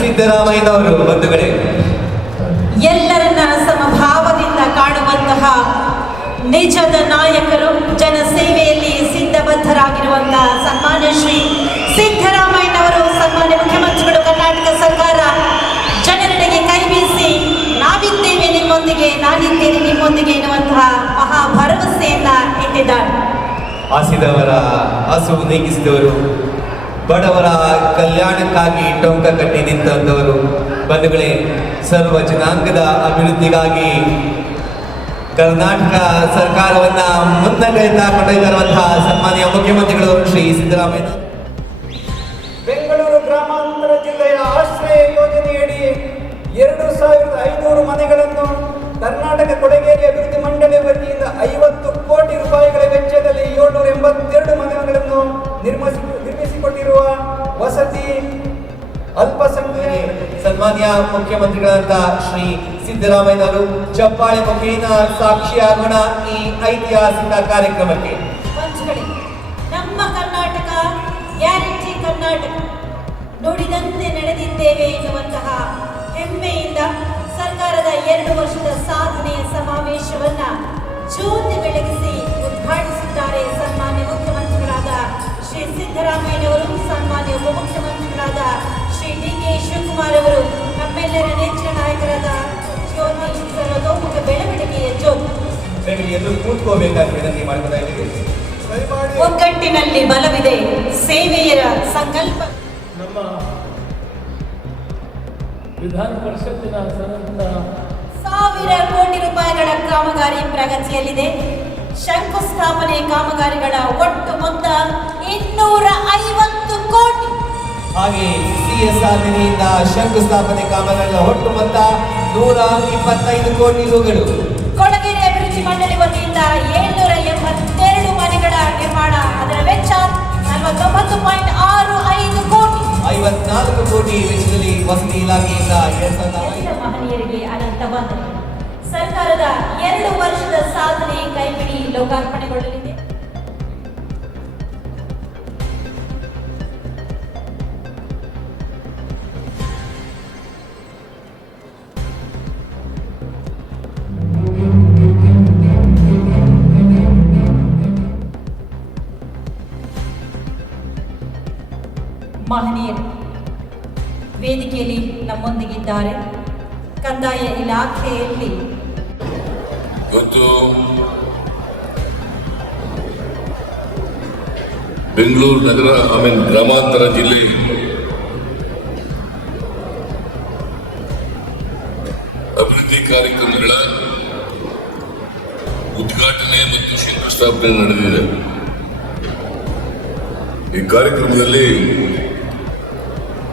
ಸಿದ್ದರಾಮಯ್ಯನವರು ಬಂಧುಗಳೇ. ಎಲ್ಲರನ್ನ ಸಮಭಾವದಿಂದ ಕಾಣುವಂತಹ ನಿಜದ ನಾಯಕರು ಜನಸೇವೆಯಲ್ಲಿ ಸಿದ್ಧಬದ್ಧರಾಗಿರುವಂತಹ ಸನ್ಮಾನ್ಯ ಶ್ರೀ ಸಿದ್ದರಾಮಯ್ಯನವರು ಸನ್ಮಾನ್ಯ ಮುಖ್ಯಮಂತ್ರಿಗಳು ಕರ್ನಾಟಕ ಸರ್ಕಾರ. ಜನರೆಡೆಗೆ ಕೈ ಬೀಸಿ ನಾವಿದ್ದೇವೆ ನಿಮ್ಮೊಂದಿಗೆ ನಾನಿದ್ದೇನೆ ನಿಮ್ಮೊಂದಿಗೆ ಎನ್ನುವಂತಹ ಮಹಾ ಭರವಸೆಯನ್ನ ಇಟ್ಟಿದ್ದಾರೆ. ಹಸಿದವರ ಹಸು ನೀಗಿಸಿದವರು ಬಡವರ ಕಲ್ಯಾಣಕ್ಕಾಗಿ ಟೊಂಕ ಕಟ್ಟಿ ನಿಂತವರು ಬಂಧುಗಳೇ, ಸರ್ವ ಜನಾಂಗದ ಅಭಿವೃದ್ಧಿಗಾಗಿ ಕರ್ನಾಟಕ ಸರ್ಕಾರವನ್ನ ಮುನ್ನಡೆಯುತ್ತಾ ಕೊಂಡೊಯ್ದಿರುವಂತಹ ಸನ್ಮಾನ್ಯ ಮುಖ್ಯಮಂತ್ರಿಗಳು ಶ್ರೀ ಸಿದ್ದರಾಮಯ್ಯ. ಬೆಂಗಳೂರು ಗ್ರಾಮಾಂತರ ಜಿಲ್ಲೆಯ ಆಶ್ರಯ ಯೋಜನೆಯಡಿ ಎರಡು ಸಾವಿರದ ಐನೂರು ಮನೆಗಳನ್ನು ಕರ್ನಾಟಕ ಕೊಡಗೇರಿ ಅಭಿವೃದ್ಧಿ ಮಂಡಳಿ ಅಲ್ಪಸಂಖ್ಯಾತ ಸನ್ಮಾನ್ಯ ಮುಖ್ಯಮಂತ್ರಿಗಳಾದ ಶ್ರೀ ಸಿದ್ದರಾಮಯ್ಯನವರು ಚಪ್ಪಾಳೆ ಮುಖೇನ ಸಾಕ್ಷಿಯಾಗೋಣ ಈ ಐತಿಹಾಸಿಕ ಕಾರ್ಯಕ್ರಮಕ್ಕೆ. ನಮ್ಮ ಕರ್ನಾಟಕ, ಗ್ಯಾರಂಟಿ ಕರ್ನಾಟಕ, ನೋಡಿದಂತೆ ನಡೆದಿದ್ದೇವೆ ಎನ್ನುವಂತಹ ಹೆಮ್ಮೆಯಿಂದ ಸರ್ಕಾರದ ಎರಡು ವರ್ಷದ ಸಾಧನೆಯ ಸಮಾವೇಶವನ್ನ ಜ್ಯೋತಿ ಬೆಳಗಿಸಿ ಉದ್ಘಾಟಿಸಿದ್ದಾರೆ ಸನ್ಮಾನ್ಯ ಮುಖ್ಯಮಂತ್ರಿಗಳಾದ ಶ್ರೀ ಸಿದ್ದರಾಮಯ್ಯನವರು, ಸನ್ಮಾನ್ಯ ಉಪಮುಖ್ಯಮಂತ್ರಿಗಳಾದ ಶ್ರೀ ಡಿ ಕೆ ಶಿವಕುಮಾರ್ ಅವರು ನಮ್ಮೆಲ್ಲರ ನೆಚ್ಚಿನ ನಾಯಕರಾದ ಜ್ಯೋತಿ ಸರ್ವತೋಮುಖ ಬೆಳವಣಿಗೆಯ ಜ್ಯೋತಿ ಎಲ್ಲರೂ ಕೂತ್ಕೋಬೇಕಾದ ವಿನಂತಿ ಮಾಡ್ಕೊತಾ ಇದ್ದೀವಿ ಒಗ್ಗಟ್ಟಿನಲ್ಲಿ ಬಲವಿದೆ ಸೇವೆಯರ ಸಂಕಲ್ಪ. ನಮ್ಮ ವಿಧಾನ ಪರಿಷತ್ತಿನ ಸಾವಿರ ಕೋಟಿ ರೂಪಾಯಿಗಳ ಕಾಮಗಾರಿ ಪ್ರಗತಿಯಲ್ಲಿದೆ. ಶಂಕುಸ್ಥಾಪನೆ ಕಾಮಗಾರಿಗಳ ಒಟ್ಟು ಮೊತ್ತ ಇನ್ನೂರ ಐವತ್ತು ಕೋಟಿ ಹಾಗೆ ಸಿಎಸ್ಆರ್ ನಿಧಿಯಿಂದ ಶಂಕುಸ್ಥಾಪನೆ ಕಾಮಗಾರಿಗಳ ಒಟ್ಟು ಮೊತ್ತ ನೂರ ಇಪ್ಪತ್ತೈದು ಕೋಟಿ ರೂಗಳು. ಕೊಡಗಿನ ಅಭಿವೃದ್ಧಿ ಮಂಡಳಿ ವತಿಯಿಂದ ಏಳ್ನೂರ ಎಂಬತ್ತೆರಡು ಮನೆಗಳ ನಿರ್ಮಾಣ. ಅದರ ವೆಚ್ಚ ನಲವತ್ತೊಂಬತ್ತು ಪಾಯಿಂಟ್ ಆರು ಮಹನೀಯರು. ವೇದಿಕೆಯಲ್ಲಿ ನಮ್ಮೊಂದಿಗಿದ್ದಾರೆ. ಕಂದಾಯ ಇಲಾಖೆಯಲ್ಲಿ. ಬೆಂಗಳೂರು ನಗರ ಮೀನ್ ಗ್ರಾಮಾಂತರ ಜಿಲ್ಲೆ ಅಭಿವೃದ್ಧಿ ಕಾರ್ಯಕ್ರಮಗಳ ಉದ್ಘಾಟನೆ ಮತ್ತು ಶಂಕುಸ್ಥಾಪನೆ ನಡೆದಿದೆ. ಈ ಕಾರ್ಯಕ್ರಮದಲ್ಲಿ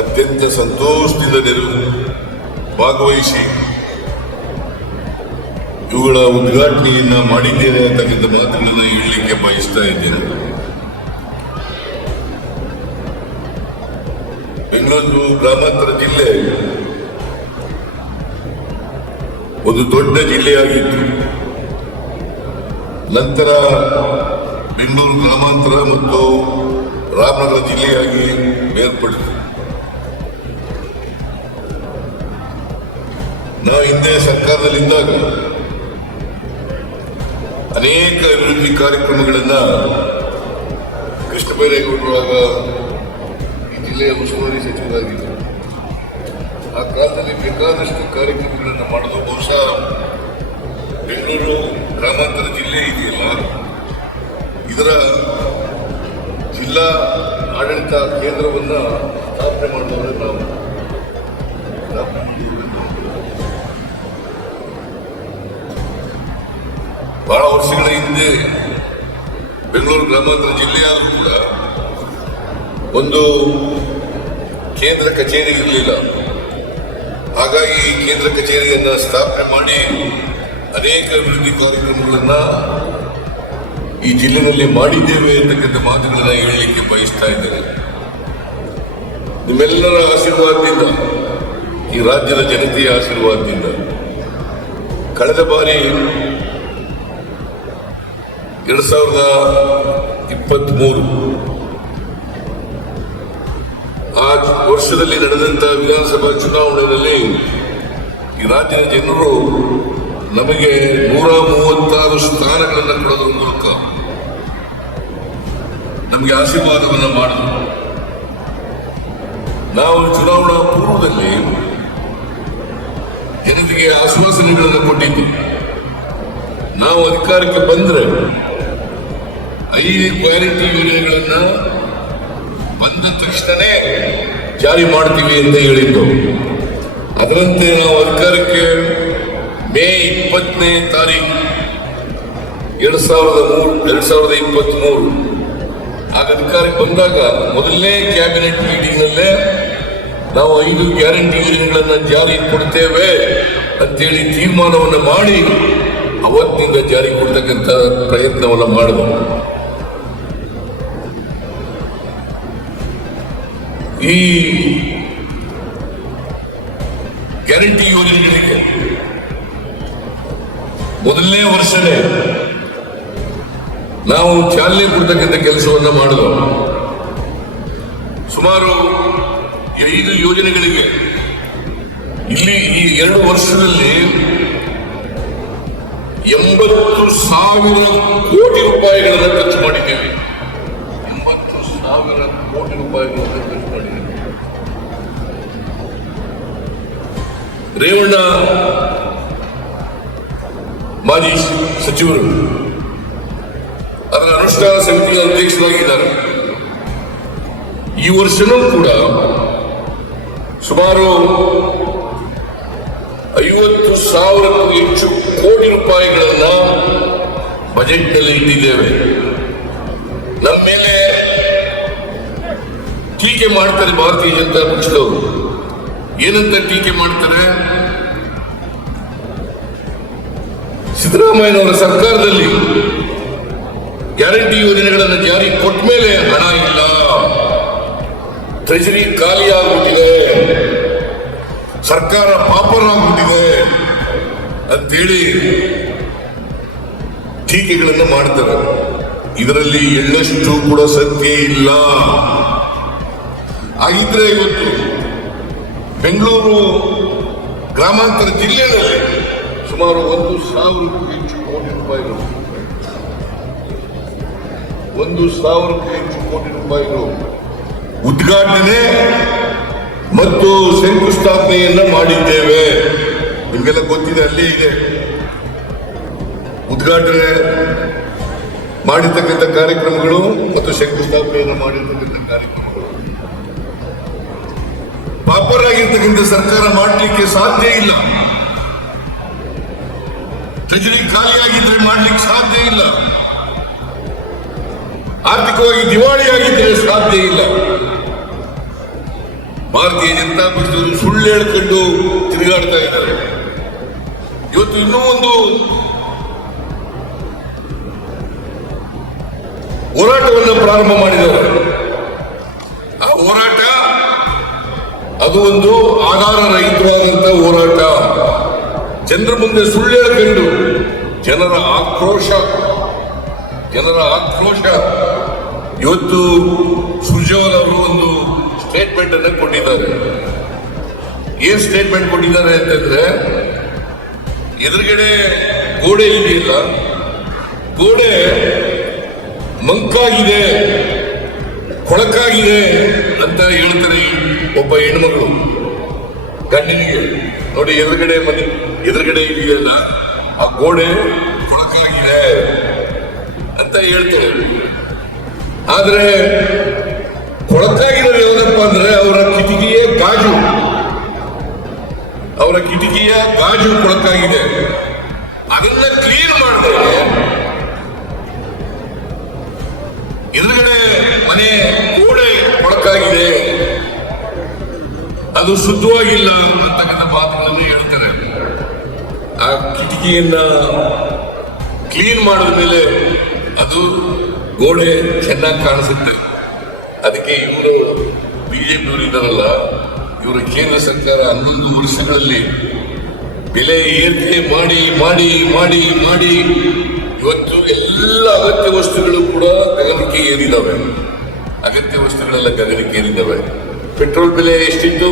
ಅತ್ಯಂತ ಸಂತೋಷದಿಂದ ನೆರವು ಭಾಗವಹಿಸಿ ಇವುಗಳ ಉದ್ಘಾಟನೆಯನ್ನು ಮಾಡಿದ್ದೇನೆ ಅಂತಕ್ಕಂಥ ಮಾತುಗಳನ್ನು ಹೇಳಲಿಕ್ಕೆ ಬಯಸ್ತಾ ಇದ್ದೇನೆ. ಬೆಂಗಳೂರು ಗ್ರಾಮಾಂತರ ಜಿಲ್ಲೆ ಒಂದು ದೊಡ್ಡ ಜಿಲ್ಲೆಯಾಗಿತ್ತು. ನಂತರ ಬೆಂಗಳೂರು ಗ್ರಾಮಾಂತರ ಮತ್ತು ರಾಮನಗರ ಜಿಲ್ಲೆಯಾಗಿ ಬೇರ್ಪಡಿತು ನಾವು ಹಿಂದೆ ಸರ್ಕಾರದಲ್ಲಿದ್ದಾಗ ಅನೇಕ ಅಭಿವೃದ್ಧಿ ಕಾರ್ಯಕ್ರಮಗಳನ್ನ ಕೃಷ್ಣ ಬೈರೇಗೌಡರು ಆಗ ಈ ಜಿಲ್ಲೆಯ ಉಸ್ತುವಾರಿ ಸಚಿವರಾಗಿದ್ದರು. ಆ ಕಾಲದಲ್ಲಿ ಬೇಕಾದಷ್ಟು ಕಾರ್ಯಕ್ರಮಗಳನ್ನು ಮಾಡಲು ಬಹುಶಃ ಬೆಂಗಳೂರು ಗ್ರಾಮಾಂತರ ಜಿಲ್ಲೆ ಇದೆಯಲ್ಲ? ಇದರ ಜಿಲ್ಲಾ ಆಡಳಿತ ಕೇಂದ್ರವನ್ನು ಸ್ಥಾಪನೆ ಮಾಡುವವರು ನಾವು ಬಹಳ ವರ್ಷಗಳ ಹಿಂದೆ ಬೆಂಗಳೂರು ಗ್ರಾಮಾಂತರ ಜಿಲ್ಲೆಯಾದರೂ ಕೂಡ ಒಂದು ಕೇಂದ್ರ ಕಚೇರಿ ಇರಲಿಲ್ಲ. ಹಾಗಾಗಿ ಕೇಂದ್ರ ಕಚೇರಿಯನ್ನು ಸ್ಥಾಪನೆ ಮಾಡಿ ಅನೇಕ ಅಭಿವೃದ್ಧಿ ಕಾರ್ಯಕ್ರಮಗಳನ್ನು ಈ ಜಿಲ್ಲೆಯಲ್ಲಿ ಮಾಡಿದ್ದೇವೆ ಅಂತಕ್ಕಂಥ ಮಾತುಗಳನ್ನು ಹೇಳಲಿಕ್ಕೆ ಬಯಸ್ತಾ ಇದ್ದೇನೆ. ನಿಮ್ಮೆಲ್ಲರ ಆಶೀರ್ವಾದದಿಂದ, ಈ ರಾಜ್ಯದ ಜನತೆಯ ಆಶೀರ್ವಾದದಿಂದ ಕಳೆದ ಬಾರಿ ಎರಡ್ ಸಾವಿರದ ಇಪ್ಪತ್ತ್ ಆ ವರ್ಷದಲ್ಲಿ ನಡೆದಂತ ವಿಧಾನಸಭಾ ಚುನಾವಣೆಯಲ್ಲಿ ಈ ರಾಜ್ಯದ ಜನರು ನಮಗೆ ನೂರ ಮೂವತ್ತಾರು ಸ್ಥಾನಗಳನ್ನು ಕೊಡೋದ್ರ ಮೂಲಕ ನಮಗೆ ಆಶೀರ್ವಾದವನ್ನು ಮಾಡಿದ್ರು. ನಾವು ಚುನಾವಣಾ ಪೂರ್ವದಲ್ಲಿ ಜನತೆಗೆ ಆಶ್ವಾಸನೆಗಳನ್ನು ಕೊಟ್ಟಿದ್ದು. ನಾವು ಅಧಿಕಾರಕ್ಕೆ ಬಂದ್ರೆ ಐದು ಕ್ವಾಲಿಟಿ ವಿಡಿಯೋಗಳನ್ನ ಬಂದ ತಕ್ಷಣನೇ ಜಾರಿ ಮಾಡ್ತೀವಿ ಅಂತ ಹೇಳಿದ್ದು. ಅದರಂತೆ ನಾವು ಅಧಿಕಾರಕ್ಕೆ ಮೇ ಇಪ್ಪತ್ತನೇ ತಾರೀಕು ಎರಡು ಸಾವಿರದ ಮೂರು, ಎರಡು ಸಾವಿರದ ಇಪ್ಪತ್ತ್ ಮೂರು ಆಗ ಅಧಿಕಾರಕ್ಕೆ ಬಂದಾಗ ಮೊದಲನೇ ಕ್ಯಾಬಿನೆಟ್ ಮೀಟಿಂಗ್ ನಲ್ಲೇ ನಾವು ಐದು ಗ್ಯಾರಂಟಿ ಯೋಜನೆಗಳನ್ನು ಜಾರಿ ಕೊಡ್ತೇವೆ ಅಂತೇಳಿ ತೀರ್ಮಾನವನ್ನು ಮಾಡಿ ಅವತ್ತಿನಿಂದ ಜಾರಿ ಕೊಡ್ತಕ್ಕಂಥ ಪ್ರಯತ್ನವನ್ನು ಮಾಡಿದವು ಈ ಗ್ಯಾರಂಟಿ ಯೋಜನೆಗಳಿಗೆ ಮೊದಲನೇ ವರ್ಷವೇ ನಾವು ಚಾಲನೆ ಕೊಡ್ತಕ್ಕಂಥ ಕೆಲಸವನ್ನು ಮಾಡಿದವು ಸುಮಾರು ಐದು ಯೋಜನೆಗಳಿವೆ. ಇಲ್ಲಿ ಈ ಎರಡು ವರ್ಷದಲ್ಲಿ ಎಂಬತ್ತು ಸಾವಿರ ಕೋಟಿ ರೂಪಾಯಿಗಳನ್ನು ಖರ್ಚು ಮಾಡಿದ್ದೇವೆ. ಎಂಬತ್ತು ಸಾವಿರ ಕೋಟಿ ರೂಪಾಯಿಗಳನ್ನು ರೇವಣ್ಣ ಮಾಜಿ ಸಚಿವರು. ಅದರ ಅನುಷ್ಠಾನ ಸಮಿತಿಯ ಅಧ್ಯಕ್ಷರಾಗಿದ್ದಾರೆ. ಈ ವರ್ಷನೂ ಕೂಡ ಸುಮಾರು ಐವತ್ತು ಸಾವಿರಕ್ಕೂ ಹೆಚ್ಚು ಕೋಟಿ ರೂಪಾಯಿಗಳನ್ನ ಬಜೆಟ್ನಲ್ಲಿ ಇಟ್ಟಿದ್ದೇವೆ. ನಮ್ಮ ಮೇಲೆ ಟೀಕೆ ಮಾಡ್ತಾರೆ ಭಾರತೀಯ ಜನತಾ ಪಕ್ಷದವರು. ಏನಂತ ಟೀಕೆ ಮಾಡ್ತಾರೆ? ಸಿದ್ದರಾಮಯ್ಯನವರ ಸರ್ಕಾರದಲ್ಲಿ ಗ್ಯಾರಂಟಿ ಯೋಜನೆಗಳನ್ನು ಜಾರಿ ಕೊಟ್ಟ ಮೇಲೆ ಹಣ ಇಲ್ಲ. ಟ್ರೆಜರಿ ಖಾಲಿಯಾಗ್ಬಿಟ್ಟಿದೆ. ಸರ್ಕಾರ ಪಾಪರಾಗ್ಬಿಟ್ಟಿದೆ ಅಂತೇಳಿ ಟೀಕೆಗಳನ್ನು ಮಾಡ್ತಾರೆ. ಇದರಲ್ಲಿ ಎಳ್ಳಷ್ಟು ಕೂಡ ಸತ್ಯ ಇಲ್ಲ. ಆಗಿದ್ರೆ ಇವತ್ತು ಬೆಂಗಳೂರು ಗ್ರಾಮಾಂತರ ಜಿಲ್ಲೆಯಲ್ಲಿ ಸುಮಾರು ಒಂದು ಸಾವಿರಕ್ಕೂ ಹೆಚ್ಚು ಕೋಟಿ ರೂಪಾಯಿಗಳು. ಒಂದು ಸಾವಿರಕ್ಕೂ ಹೆಚ್ಚು ಕೋಟಿ ರೂಪಾಯಿಗಳು. ಉದ್ಘಾಟನೆ ಮತ್ತು ಶಂಕುಸ್ಥಾಪನೆಯನ್ನ ಮಾಡಿದ್ದೇವೆ. ನಿಮಗೆಲ್ಲ ಗೊತ್ತಿದೆ, ಅಲ್ಲಿ ಇದೆ. ಉದ್ಘಾಟನೆ ಮಾಡಿರ್ತಕ್ಕಂಥ ಕಾರ್ಯಕ್ರಮಗಳು ಮತ್ತು ಶಂಕುಸ್ಥಾಪನೆಯನ್ನು ಮಾಡಿರ್ತಕ್ಕಂಥ ಕಾರ್ಯಕ್ರಮಗಳು. ಪಾಪರಾಗಿರ್ತಕ್ಕಂಥ ಸರ್ಕಾರ ಮಾಡಲಿಕ್ಕೆ ಸಾಧ್ಯ ಇಲ್ಲ. ಟ್ರೆಜರಿ ಖಾಲಿಯಾಗಿದ್ರೆ ಮಾಡ್ಲಿಕ್ಕೆ ಸಾಧ್ಯ ಇಲ್ಲ. ಆರ್ಥಿಕವಾಗಿ ದಿವಾಳಿಯಾಗಿದ್ರೆ ಸಾಧ್ಯ ಇಲ್ಲ. ಭಾರತೀಯ ಜನತಾ ಪಕ್ಷದವರು ಸುಳ್ಳು ಹೇಳ್ಕೊಂಡು ತಿರುಗಾಡ್ತಾ ಇದ್ದಾರೆ. ಇವತ್ತು ಇನ್ನೂ ಒಂದು ಹೋರಾಟವನ್ನು ಪ್ರಾರಂಭ ಮಾಡಿದವರು ಆ ಹೋರಾಟ ಅದು ಒಂದು ಆಧಾರ ರಹಿತವಾದಂತ ಹೋರಾಟ. ಜನರ ಮುಂದೆ ಸುಳ್ಳು ಹೇಳ್ಕೊಂಡು ಜನರ ಆಕ್ರೋಶ ಜನರ ಆಕ್ರೋಶ. ಇವತ್ತು ಸುರ್ಜೇವಾಲ್ ಅವರು ಒಂದು ಸ್ಟೇಟ್ಮೆಂಟ್ ಅನ್ನ ಕೊಟ್ಟಿದ್ದಾರೆ. ಏನ್ ಸ್ಟೇಟ್ಮೆಂಟ್ ಕೊಟ್ಟಿದ್ದಾರೆ ಅಂತಂದ್ರೆ, ಎದುರುಗಡೆ ಗೋಡೆ ಇದೆಯಲ್ಲ, ಗೋಡೆ ಮಂಕಾಗಿದೆ, ಕೊಳಕಾಗಿದೆ. ಅಂತ ಹೇಳ್ತಾರೆ ಒಬ್ಬ ಹೆಣ್ಮಗಳು, ಗಂಡನಿಗೆ, ನೋಡಿ, ಎದುರುಗಡೆ ಮನೆ ಎದುರುಗಡೆ ಇದೆಯಲ್ಲ, ಆ ಗೋಡೆ ಕೊಳಕಾಗಿದೆ ಅಂತ ಹೇಳ್ತಾರೆ ಆದ್ರೆ ಕೊಳಕಾಗಿರೋದು ಯಾವುದಪ್ಪ ಅಂದ್ರೆ ಅವರ ಕಿಟಕಿಯ ಗಾಜು. ಅವರ ಕಿಟಕಿಯ ಗಾಜು ಕೊಳಕಾಗಿದೆ ಅದನ್ನ ಕ್ಲೀನ್ ಮಾಡಿದ್ರೆ ಎದುರುಗಡೆ ಮನೆ ಅದು ಶುದ್ಧವಾಗಿಲ್ಲ ಅಂತಕ್ಕಂಥ ಮಾತುಗಳನ್ನು ಹೇಳ್ತಾರೆ. ಆ ಕಿಟಕಿಯನ್ನ ಕ್ಲೀನ್ ಮಾಡಿದ ಮೇಲೆ ಅದು ಗೋಡೆ ಚೆನ್ನಾಗಿ ಕಾಣಿಸುತ್ತೆ. ಅದಕ್ಕೆ ಇವರು ಬಿಜೆಪಿ ಇದ್ದಾರಲ್ಲ, ಇವರು ಕೇಂದ್ರ ಸರ್ಕಾರ ಹನ್ನೊಂದು ವರ್ಷಗಳಲ್ಲಿ ಬೆಲೆ ಏರಿಕೆ ಮಾಡಿ ಮಾಡಿ ಮಾಡಿ ಮಾಡಿ, ಇವತ್ತು ಎಲ್ಲ ಅಗತ್ಯ ವಸ್ತುಗಳು ಕೂಡ ಗಗನಕ್ಕೆ ಏರಿದಾವೆ. ಅಗತ್ಯ ವಸ್ತುಗಳೆಲ್ಲ ಗಗನಕ್ಕೇರಿದ್ದಾವೆ ಪೆಟ್ರೋಲ್ ಬೆಲೆ ಎಷ್ಟಿತ್ತು?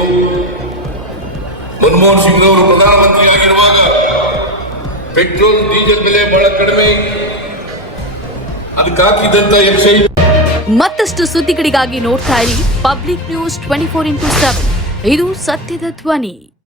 ಮನಮೋಹನ್ ಸಿಂಗ್ ಅವರು ಪ್ರಧಾನಮಂತ್ರಿ ಆಗಿರುವಾಗ ಪೆಟ್ರೋಲ್, ಡೀಸೆಲ್ ಬೆಲೆ ಬಹಳ ಕಡಿಮೆ. ಅದಕ್ಕೆ ಹಾಕಿದಂತ ಮತ್ತಷ್ಟು ಸುದ್ದಿಗಳಿಗಾಗಿ ನೋಡ್ತಾ ಇರಿ public news twenty four into seven. ಇದು ಸತ್ಯದ ಧ್ವನಿ.